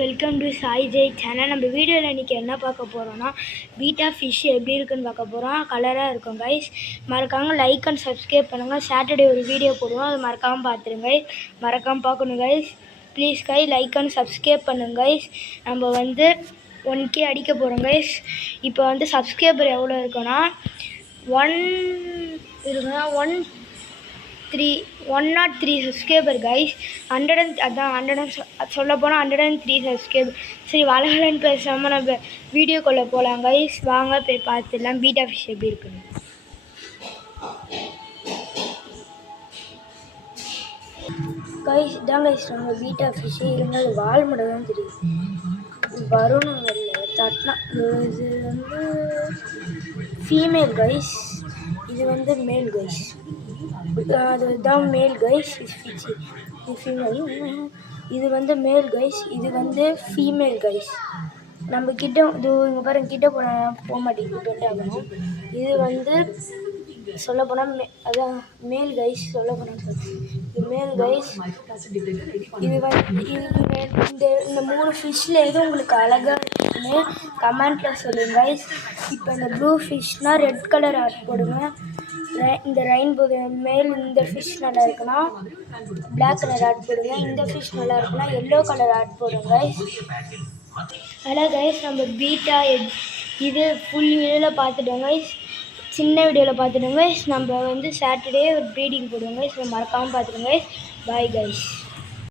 Welcome to Sai Jai channel. நம்ம வீடியோவில் இன்றைக்கி என்ன பார்க்க போகிறோன்னா பீட்டா ஃபிஷ் எப்படி இருக்குன்னு பார்க்க போகிறோம். கலராக இருக்கும் கைஸ். மறக்காமல் லைக் அண்ட் சப்ஸ்கிரைப் பண்ணுங்கள். சாட்டர்டே ஒரு வீடியோ போடுவோம், அது மறக்காமல் பார்த்துருங்க கைஸ். மறக்காமல் பார்க்கணும் guys. Please guys like and subscribe பண்ணுங்க கைஸ். நம்ம 1K அடிக்க போகிறோம் கைஸ். இப்போ சப்ஸ்கிரைபர் எவ்வளோ இருக்குன்னா 103 சப்ஸ்கிரைபர் கைஸ். 100 சொல்ல போனால் 103 சப்ஸ்கிரைபர். சரி, வளவலன்னு பேசாமல் நம்ம வீடியோக்குள்ளே போகலாம் கைஸ். வாங்க போய் பார்த்துடலாம் பீட்டா ஃபிஷ் எப்படி இருக்குன்னு. கைஸ் இதான் கைஸ் நம்ம பீட்டா ஃபிஷ்ஷு. இருந்தால் வால் மட்டும் தான் தெரியுது, வரணும் இல்லை தட்டினா. இது ஃபீமேல் கைஸ், இது மேல் கைஸ். அதுதான் மேல் கைஸ். இது ஃபீமேல். இது மேல் கைஸ், இது ஃபீமேல் கைஸ். நம்ம கிட்ட இது இங்கே பாருங்க, கிட்ட போக மாட்டேங்குது, பெட் ஆகணும். இது சொல்ல போனால் அதான் மேல் கைஸ். சொல்ல போனால் இது மேல் கைஸ். இது இந்த 3 ஃபிஷ்ஷில் எது உங்களுக்கு அழகாக இருக்குன்னு கமெண்ட்டில் சொல்லுங்கள் கைஸ். இப்போ இந்த ப்ளூ ஃபிஷ்னால் ரெட் கலர் ஆட் போடுங்க. இந்த ரெயின்போ மேல் இந்த ஃபிஷ் நல்லா இருக்குன்னா பிளாக் கலர் ஆட் போடுங்க. இந்த ஃபிஷ் நல்லா இருக்குன்னா எல்லோ கலர் ஆட் போடுங்க கைஸ். அதான் கைஸ் நம்ம பீட்டா இது ஃபுல் வீடியோவில் பார்த்துட்டோம் கைஸ். சின்ன வீடியோவில் பார்த்துட்டோம் கைஸ். நம்ம சாட்டர்டே ஒரு ப்ரீடிங் போடுவோம் கைஸ். மறக்காமல் பார்த்துடுங்க கைஸ். Bye guys.